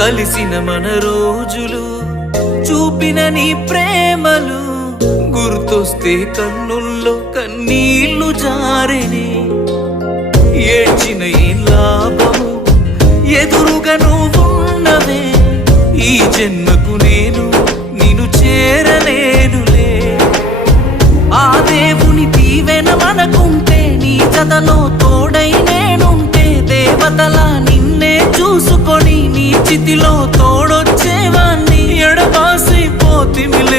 కలిసిన మన రోజులు చూపిన నీ ప్రేమలు గుర్తొస్తే కన్నుల్లో కన్నీళ్లు జారెనే. ఏడ్చిన ఏం లాభము ఎదురుగా నువ్వున్నవే, ఈ జన్మకు నేను నిన్ను చేరలేనులే. ఆ దేవుని దీవెన మనకుంటే, నీ జతలో తోడై నేనుంటే, దేవతలా నిన్నే చూసుకొని నీ చితిలో తోడొచ్చేవాణ్ణి. ఎడబాసి పోతిమిల